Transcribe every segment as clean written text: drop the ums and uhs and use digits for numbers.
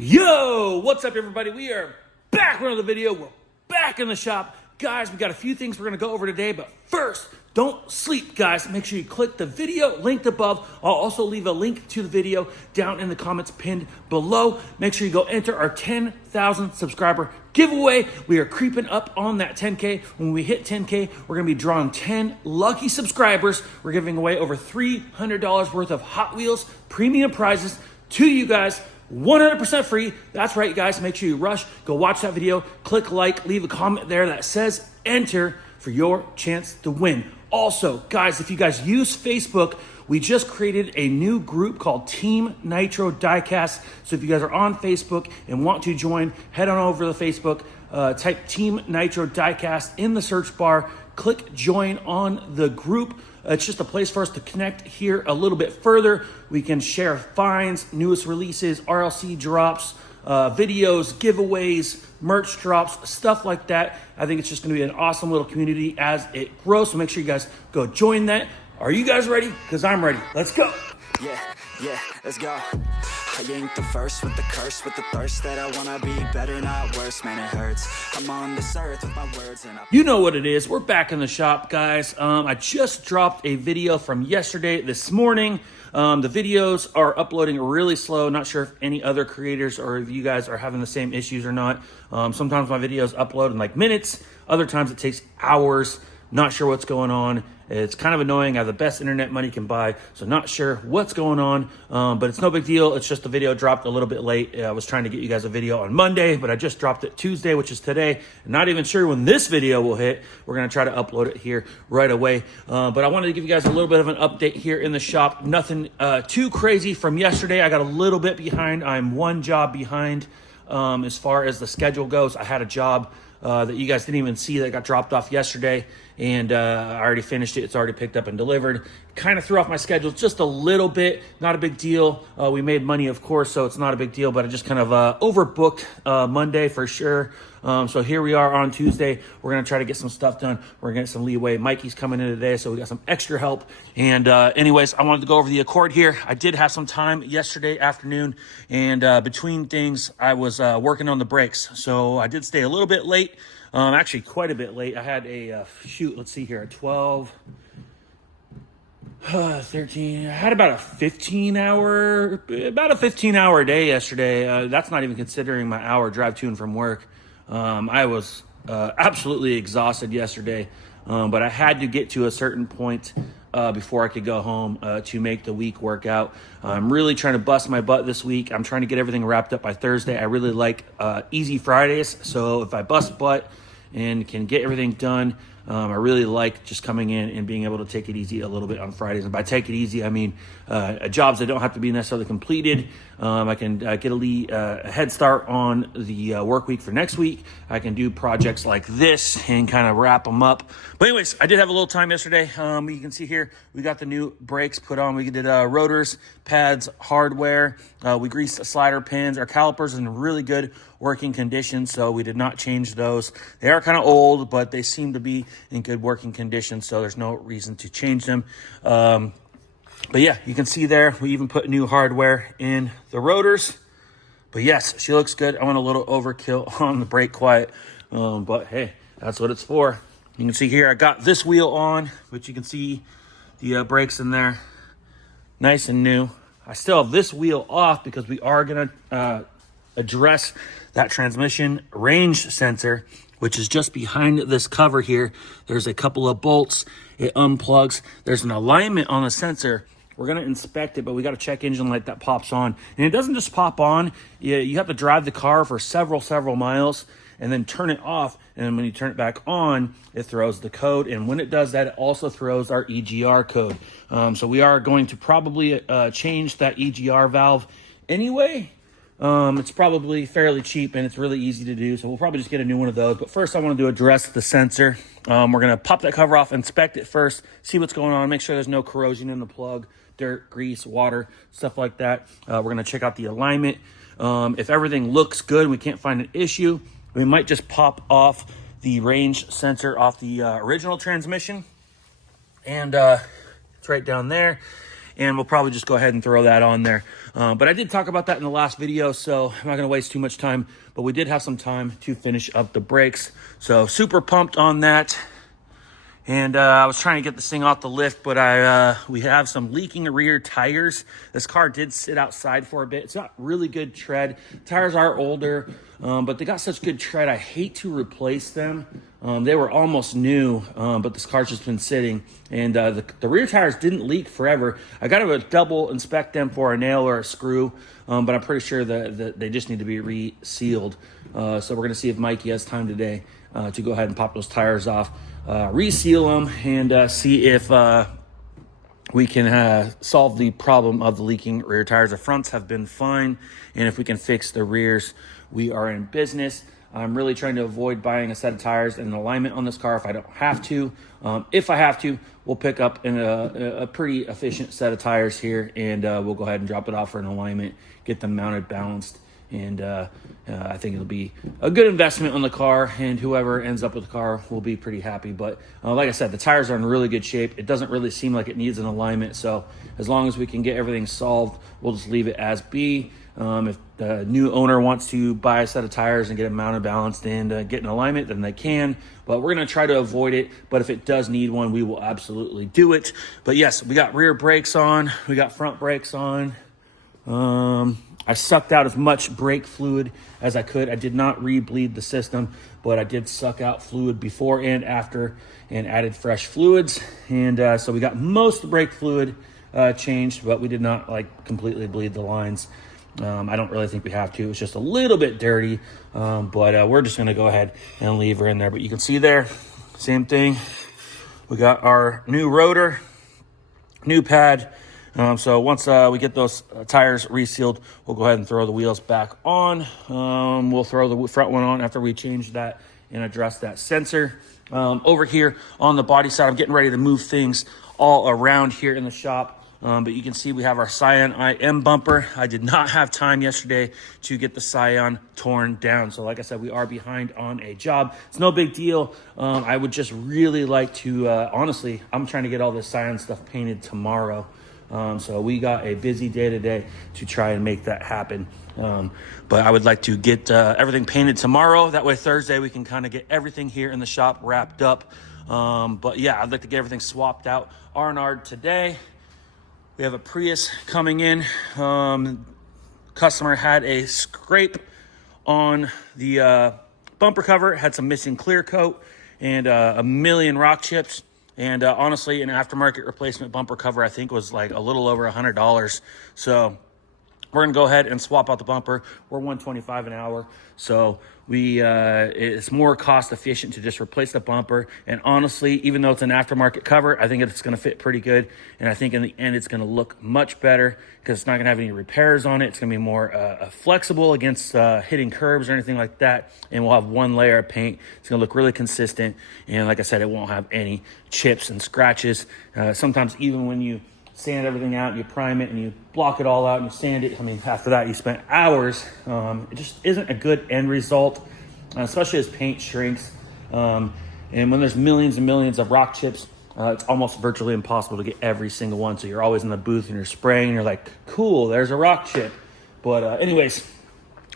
Yo, what's up everybody? We are back with another video. We're back in the shop. Guys, we got a few things we're gonna go over today, but first, don't sleep, guys. Make sure you click the video linked above. I'll also leave a link to the video down in the comments pinned below. Make sure you go enter our 10,000 subscriber giveaway. We are creeping up on that 10K. When we hit 10K, we're gonna be drawing 10 lucky subscribers. We're giving away over $300 worth of Hot Wheels premium prizes to you guys. 100% free. That's right, guys. Make sure you rush, go watch that video, click like, leave a comment there that says enter for your chance to win. Also, guys, if you guys use Facebook, we just created a new group called Team Nitro Diecast. So if you guys are on Facebook and want to join, head on over to Facebook, type Team Nitro Diecast in the search bar, click join on the group. It's just a place for us to connect here a little bit further. We can share finds, newest releases, RLC drops, videos, giveaways, merch drops, stuff like that. I think it's just going to be an awesome little community as it grows. So make sure you guys go join that. Are you guys ready? Because I'm ready. Let's go. Yeah, let's go. I ain't the first with the curse, with the thirst that I wanna be better, not worse, man, it hurts. I'm on this earth with my words and You know what it is. We're back in the shop, guys. I just dropped a video from yesterday, this morning. The videos are uploading really slow. Not sure if any other creators or if you guys are having the same issues or not. Sometimes my videos upload in like minutes. Other times it takes hours. Not sure what's going on. It's kind of annoying. I have the best internet money can buy, so not sure what's going on, but it's no big deal. It's just the video dropped a little bit late. I was trying to get you guys a video on Monday, but I just dropped it Tuesday, which is today. Not even sure when this video will hit. We're going to try to upload it here right away, but I wanted to give you guys a little bit of an update here in the shop. Nothing too crazy from yesterday. I got a little bit behind. I'm one job behind as far as the schedule goes. I had a job that you guys didn't even see that got dropped off yesterday, and I already finished it. It's already picked up and delivered. Kind of threw off my schedule just a little bit. Not a big deal. We made money, of course, so it's not a big deal, but I just kind of overbooked Monday for sure. So here we are on Tuesday. We're going to try to get some stuff done. We're going to get some leeway. Mikey's coming in today, so we got some extra help. And anyways, I wanted to go over the Accord here. I did have some time yesterday afternoon, and between things, I was working on the brakes. So I did stay a little bit late, actually quite a bit late. I had a, let's see here, at 12... 13. I had about a 15 hour day yesterday. That's not even considering my hour drive to and from work. I was absolutely exhausted yesterday, but I had to get to a certain point before I could go home to make the week work out. I'm really trying to bust my butt this week. I'm trying to get everything wrapped up by Thursday. I really like easy Fridays, so if I bust butt and can get everything done, I really like just coming in and being able to take it easy a little bit on Fridays. And by take it easy, I mean jobs that don't have to be necessarily completed. I can get a head start on the work week for next week. I can do projects like this and kind of wrap them up. But anyways, I did have a little time yesterday. You can see here, we got the new brakes put on. We did rotors, pads, hardware. We greased slider pins. Our calipers are in really good working condition, so we did not change those. They are kind of old, but they seem to be in good working condition, so there's no reason to change them. But yeah, you can see there, we even put new hardware in the rotors. But yes, she looks good. I went a little overkill on the brake quiet, but hey, that's what it's for. You can see here, I got this wheel on, which you can see the brakes in there, nice and new. I still have this wheel off because we are gonna address that transmission range sensor, which is just behind this cover here. There's a couple of bolts. It unplugs. There's an alignment on the sensor. We're going to inspect it, but we got a check engine light that pops on. And it doesn't just pop on. You have to drive the car for several miles and then turn it off. And when you turn it back on, it throws the code. And when it does that, it also throws our EGR code. So we are going to probably change that EGR valve anyway. It's probably fairly cheap and it's really easy to do, so we'll probably just get a new one of those. But first I wanted to address the sensor. We're going to pop that cover off, inspect it first, see what's going on, make sure there's no corrosion in the plug, dirt, grease, water, stuff like that. We're going to check out the alignment. If everything looks good and we can't find an issue, we might just pop off the range sensor off the original transmission. And it's right down there. and we'll probably just go ahead and throw that on there. But I did talk about that in the last video, so I'm not going to waste too much time. But we did have some time to finish up the brakes, so super pumped on that. And I was trying to get this thing off the lift, but we have some leaking rear tires. This car did sit outside for a bit. It's got really good tread. Tires are older, but they got such good tread. I hate to replace them. They were almost new, but this car's just been sitting. And the rear tires didn't leak forever. I got to double inspect them for a nail or a screw, but I'm pretty sure that they just need to be re-sealed. So we're going to see if Mikey has time today to go ahead and pop those tires off. Reseal them and see if we can solve the problem of the leaking rear tires. The fronts have been fine, and if we can fix the rears, we are in business. I'm really trying to avoid buying a set of tires and an alignment on this car if I don't have to. If I have to, we'll pick up a pretty efficient set of tires here, and we'll go ahead and drop it off for an alignment, get them mounted, balanced, and I think it'll be a good investment on the car, and whoever ends up with the car will be pretty happy. But like I said, the tires are in really good shape. It doesn't really seem like it needs an alignment, so as long as we can get everything solved, we'll just leave it as be. If the new owner wants to buy a set of tires and get it mounted, balanced, and get an alignment, then they can. But we're going to try to avoid it. But if it does need one, we will absolutely do it. But yes, we got rear brakes on. We got front brakes on. I sucked out as much brake fluid as I could. I did not re-bleed the system, but I did suck out fluid before and after and added fresh fluids. And so we got most of the brake fluid changed, but we did not completely bleed the lines. I don't really think we have to. It's just a little bit dirty, but we're just going to go ahead and leave her in there. But you can see there, same thing. We got our new rotor, new pad. So once we get those tires resealed, we'll go ahead and throw the wheels back on. We'll throw the front one on after we change that and address that sensor. Over here on the body side, I'm getting ready to move things all around here in the shop. But you can see we have our Scion IM bumper. I did not have time yesterday to get the Scion torn down. So like I said, we are behind on a job. It's no big deal. I would just really like to, honestly, I'm trying to get all this Scion stuff painted tomorrow. So we got a busy day today to try and make that happen. But I would like to get everything painted tomorrow. That way Thursday we can kind of get everything here in the shop wrapped up. But yeah, I'd like to get everything swapped out. R&R'd today. We have a Prius coming in. Customer had a scrape on the bumper cover, had some missing clear coat and a million rock chips. And honestly, an aftermarket replacement bumper cover, I think, was like a little over $100. So we're gonna go ahead and swap out the bumper. We're $125 an hour, so it's more cost efficient to just replace the bumper. And honestly, even though it's an aftermarket cover, I think it's gonna fit pretty good. And I think in the end, it's gonna look much better because it's not gonna have any repairs on it. It's gonna be more flexible against hitting curbs or anything like that. And we'll have one layer of paint. It's gonna look really consistent. And like I said, it won't have any chips and scratches. Sometimes even when you sand everything out, you prime it, and you block it all out, and you sand it. I mean, after that, you spent hours. It just isn't a good end result, especially as paint shrinks. And when there's millions and millions of rock chips, it's almost virtually impossible to get every single one. So you're always in the booth, and you're spraying, and you're like, cool, there's a rock chip. But anyways,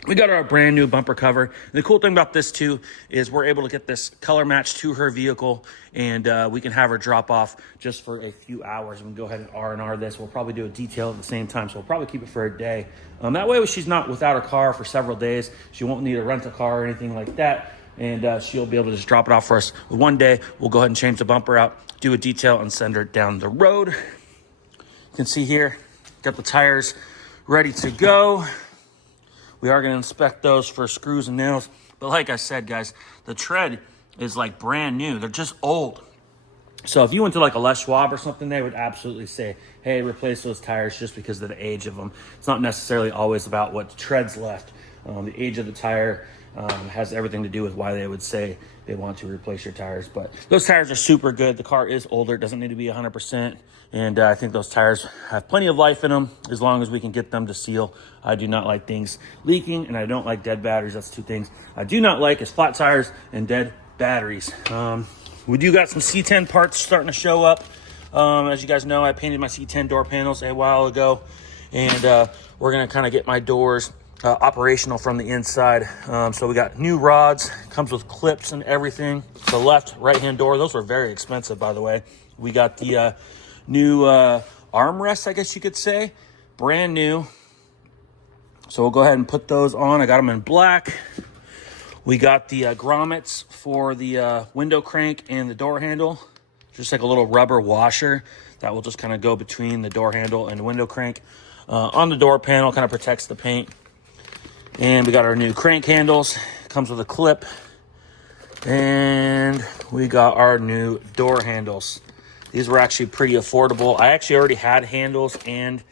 we got our brand new bumper cover. And the cool thing about this too is we're able to get this color match to her vehicle, and we can have her drop off just for a few hours. We can go ahead and R&R this. We'll probably do a detail at the same time, so we'll probably keep it for a day. That way she's not without her car for several days. She won't need to rent a car or anything like that, and she'll be able to just drop it off for us. One day, we'll go ahead and change the bumper out, do a detail, and send her down the road. You can see here, got the tires ready to go. We are going to inspect those for screws and nails. But like I said, guys, the tread is like brand new. They're just old. So if you went to like a Les Schwab or something, they would absolutely say, hey, replace those tires just because of the age of them. It's not necessarily always about what tread's left. The age of the tire has everything to do with why they would say they want to replace your tires. But those tires are super good. The car is older. It doesn't need to be 100%. And I think those tires have plenty of life in them as long as we can get them to seal. I do not like things leaking, and I don't like dead batteries. That's two things I do not like, is flat tires and dead batteries. We do got some C10 parts starting to show up. As you guys know, I painted my C10 door panels a while ago, and we're gonna kind of get my doors operational from the inside. So we got new rods, comes with clips and everything. The left right-hand door, those were very expensive, by the way. We got the new armrests, I guess you could say, brand new. So we'll go ahead and put those on. I got them in black. We got the grommets for the window crank and the door handle. Just like a little rubber washer that will just kind of go between the door handle and the window crank. On the door panel, kind of protects the paint. And we got our new crank handles. Comes with a clip. And we got our new door handles. These were actually pretty affordable. I actually already had handles and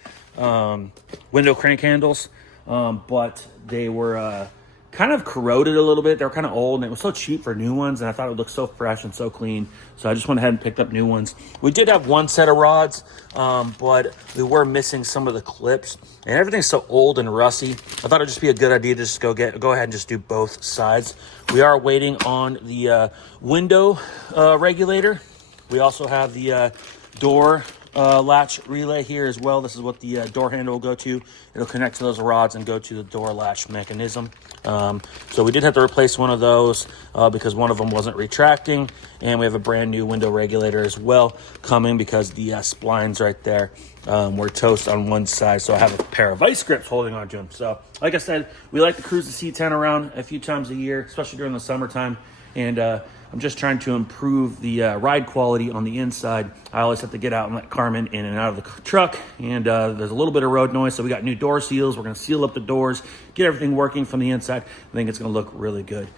window crank handles, but they were kind of corroded a little bit. They were kind of old, and it was so cheap for new ones, and I thought it would look so fresh and so clean. So I just went ahead and picked up new ones. We did have one set of rods, but we were missing some of the clips, and everything's so old and rusty. I thought it'd just be a good idea to just go ahead and just do both sides. We are waiting on the window regulator. We also have the door latch relay here as well. This is what the door handle will go to. It'll connect to those rods and go to the door latch mechanism. So we did have to replace one of those because one of them wasn't retracting, and we have a brand new window regulator as well coming because the splines right there were toast on one side. So I have a pair of vice grips holding on to them. So like I said, we like to cruise the C10 around a few times a year, especially during the summertime, and I'm just trying to improve the ride quality on the inside. I always have to get out and let Karmen in and out of the truck, and there's a little bit of road noise, so we got new door seals. We're going to seal up the doors, get everything working from the inside. I think it's going to look really good.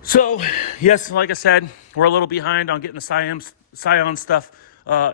So, yes, like I said, we're a little behind on getting the Scion stuff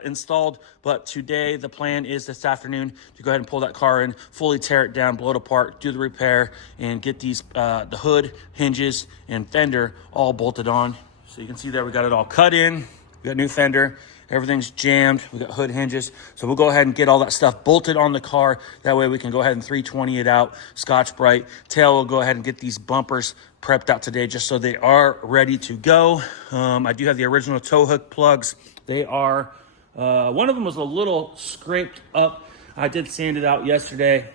installed, but today the plan is this afternoon to go ahead and pull that car in, fully tear it down, blow it apart, do the repair, and get these the hood, hinges, and fender all bolted on. So you can see there we got it all cut in. We got new fender. Everything's jammed. We got hood hinges. So we'll go ahead and get all that stuff bolted on the car. That way we can go ahead and 320 it out. Scotch-Brite. Tail will go ahead and get these bumpers prepped out today just so they are ready to go. I do have the original tow hook plugs. They are, one of them was a little scraped up. I did sand it out yesterday.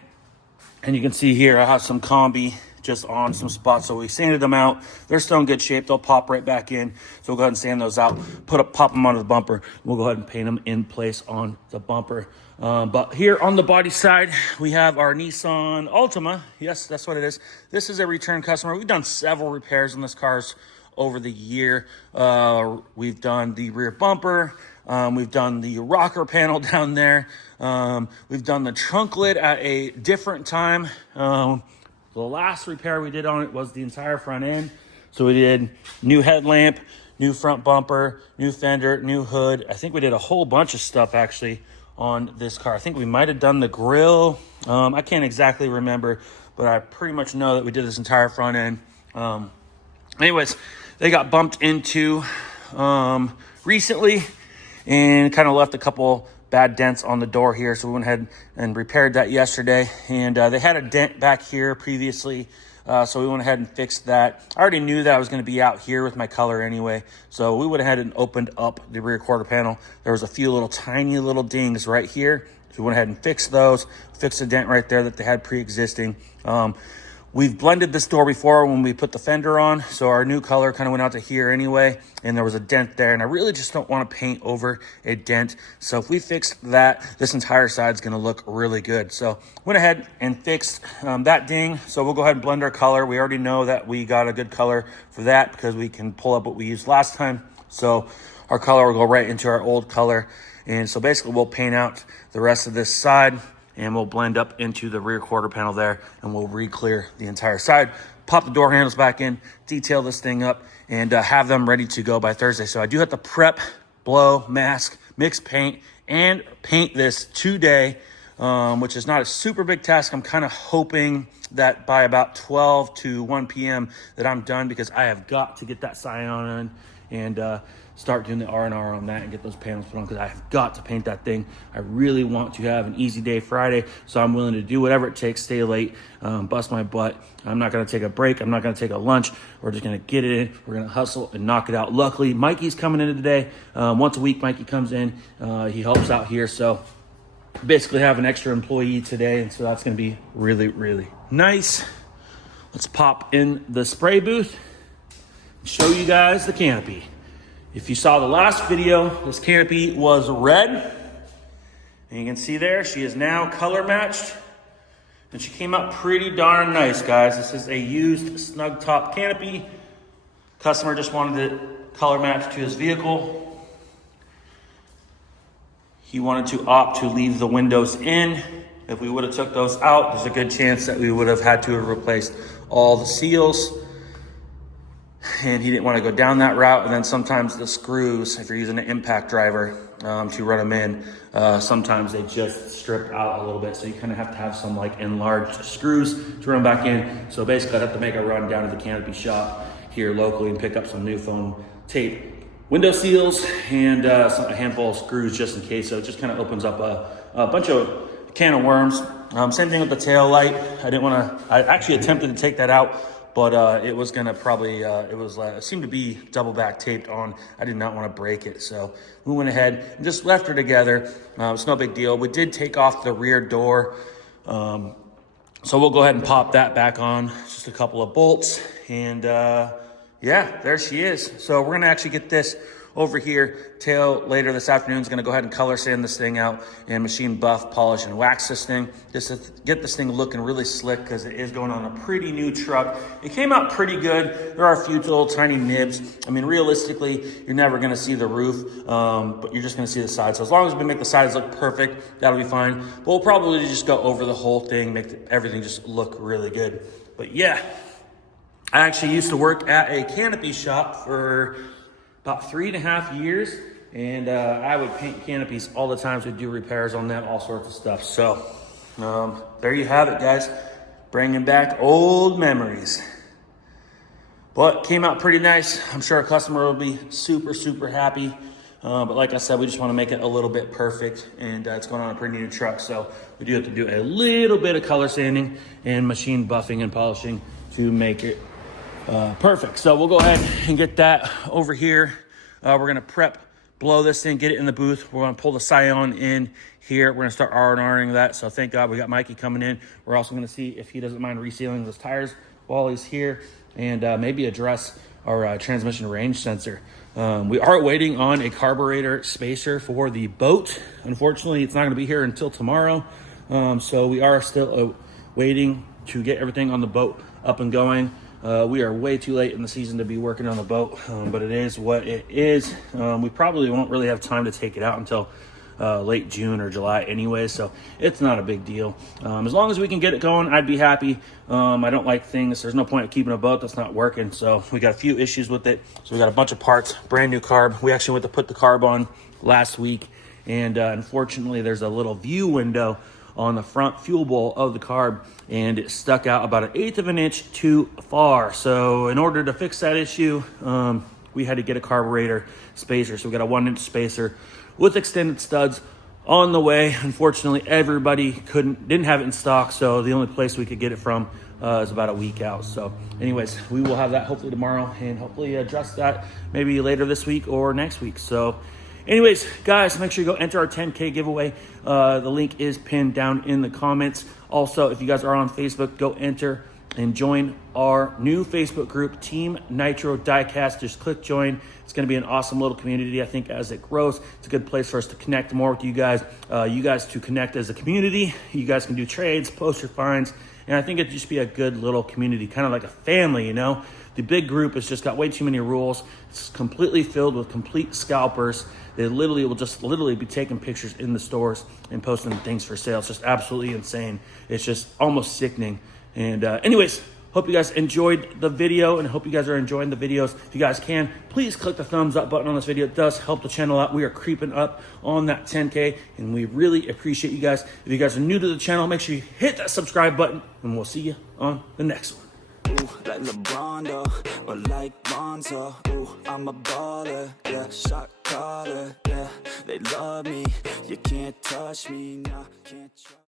And you can see here I have some combi just on some spots, so we sanded them out. They're still in good shape. They'll pop right back in, so we'll go ahead and sand those out, pop them onto the bumper. We'll go ahead and paint them in place on the bumper. But here on the body side, we have our Nissan Altima. Yes, that's what it is. This is a return customer. We've done several repairs on this car over the year. We've done the rear bumper. We've done the rocker panel down there. We've done the trunk lid at a different time. The last repair we did on it was the entire front end. So we did new headlamp, new front bumper, new fender, new hood. I think we did a whole bunch of stuff actually on this car. I think we might have done the grill. I can't exactly remember, but I pretty much know that we did this entire front end. Anyways, they got bumped into recently and kind of left a couple bad dents on the door here, so we went ahead and repaired that yesterday. And they had a dent back here previously, so we went ahead and fixed that. I already knew that I was going to be out here with my color anyway, so we went ahead and opened up the rear quarter panel. There was a few little tiny little dings right here, so we went ahead and fixed those, fixed a dent right there that they had pre-existing. We've blended this door before when we put the fender on, so our new color kind of went out to here anyway, and there was a dent there, and I really just don't want to paint over a dent. So if we fixed that, this entire side's going to look really good. So went ahead and fixed that ding. So we'll go ahead and blend our color. We already know that we got a good color for that because we can pull up what we used last time. So our color will go right into our old color. And so basically we'll paint out the rest of this side, and we'll blend up into the rear quarter panel there, and we'll re-clear the entire side, pop the door handles back in, detail this thing up, and have them ready to go by Thursday. So I do have to prep, blow, mask, mix paint, and paint this today, which is not a super big task. I'm kind of hoping that by about 12 to 1 p.m. that I'm done, because I have got to get that Scion in and start doing the R&R on that and get those panels put on, because I have got to paint that thing. I really want to have an easy day Friday, so I'm willing to do whatever it takes, stay late, bust my butt. I'm not going to take a break. I'm not going to take a lunch. We're just going to get it in. We're going to hustle and knock it out. Luckily, Mikey's coming in today. Once a week, Mikey comes in. He helps out here, so basically have an extra employee today, and so that's going to be really, really nice. Let's pop in the spray booth and show you guys the Canopy. If you saw the last video, this Canopy was red, and you can see there she is now color matched, and she came out pretty darn nice, guys. This is a used Snugtop Canopy. Customer just wanted it color matched to his vehicle. He wanted to opt to leave the windows in. If we would have took those out, there's a good chance that we would have had to have replaced all the seals. And he didn't want to go down that route. And then sometimes the screws, if you're using an impact driver to run them in, sometimes they just strip out a little bit. So you kind of have to have some like enlarged screws to run back in. So basically I'd have to make a run down to the Canopy shop here locally and pick up some new foam tape window seals and a handful of screws just in case. So it just kind of opens up a bunch of can of worms. Same thing with the tail light. I actually attempted to take that out, but it was gonna probably, it seemed to be double back taped on. I did not want to break it. So we went ahead and just left her together. It's no big deal. We did take off the rear door. So we'll go ahead and pop that back on. Just a couple of bolts, and yeah, there she is. So we're gonna actually get this over here. Tail later this afternoon is gonna go ahead and color sand this thing out and machine buff, polish, and wax this thing. Just to get this thing looking really slick, because it is going on a pretty new truck. It came out pretty good. There are a few little tiny nibs. I mean, realistically, you're never gonna see the roof, but you're just gonna see the sides. So as long as we make the sides look perfect, that'll be fine. But we'll probably just go over the whole thing, make everything just look really good. But yeah, I actually used to work at a Canopy shop for about 3.5 years, and I would paint canopies all the time. So we'd do repairs on them, all sorts of stuff. So there you have it, guys. Bringing back old memories. But came out pretty nice. I'm sure our customer will be super, super happy. But like I said, we just want to make it a little bit perfect, and it's going on a pretty new truck. So we do have to do a little bit of color sanding and machine buffing and polishing to make it perfect. So we'll go ahead and get that over here. We're going to blow this thing, get it in the booth. We're going to pull the Scion in here. We're going to start R&Ring that. So thank God we got Mikey coming in. We're also going to see if he doesn't mind resealing those tires while he's here, and maybe address our transmission range sensor. We are waiting on a carburetor spacer for the boat. Unfortunately, it's not going to be here until tomorrow. So we are still waiting to get everything on the boat up and going. We are way too late in the season to be working on the boat, but it is what it is. We probably won't really have time to take it out until late June or July anyway, so it's not a big deal. As long as we can get it going, I'd be happy. I don't like things. There's no point of keeping a boat that's not working, so we got a few issues with it. So we got a bunch of parts, brand new carb. We actually went to put the carb on last week, and unfortunately there's a little view window on the front fuel bowl of the carb, and it stuck out about 1/8 of an inch too far. So in order to fix that issue, we had to get a carburetor spacer. So we got a 1-inch spacer with extended studs on the way. Unfortunately, everybody didn't have it in stock, so the only place we could get it from is about a week out. So anyways, we will have that hopefully tomorrow, and hopefully address that maybe later this week or next week. So anyways, guys, make sure you go enter our 10K giveaway. The link is pinned down in the comments. Also, if you guys are on Facebook, go enter and join our new Facebook group, Team Nitro Diecast. Just click join. It's going to be an awesome little community. I think as it grows, it's a good place for us to connect more with you guys to connect as a community. You guys can do trades, post your finds, and I think it'd just be a good little community, kind of like a family, you know? The big group has just got way too many rules. It's completely filled with complete scalpers. They will just be taking pictures in the stores and posting things for sale. It's just absolutely insane. It's just almost sickening. And anyways, hope you guys enjoyed the video, and hope you guys are enjoying the videos. If you guys can, please click the thumbs up button on this video. It does help the channel out. We are creeping up on that 10K, and we really appreciate you guys. If you guys are new to the channel, make sure you hit that subscribe button, and we'll see you on the next one. ooh, like LeBron, or like Lonzo, ooh, I'm a baller, yeah, shot caller, yeah, they love me, you can't touch me, nah, can't try.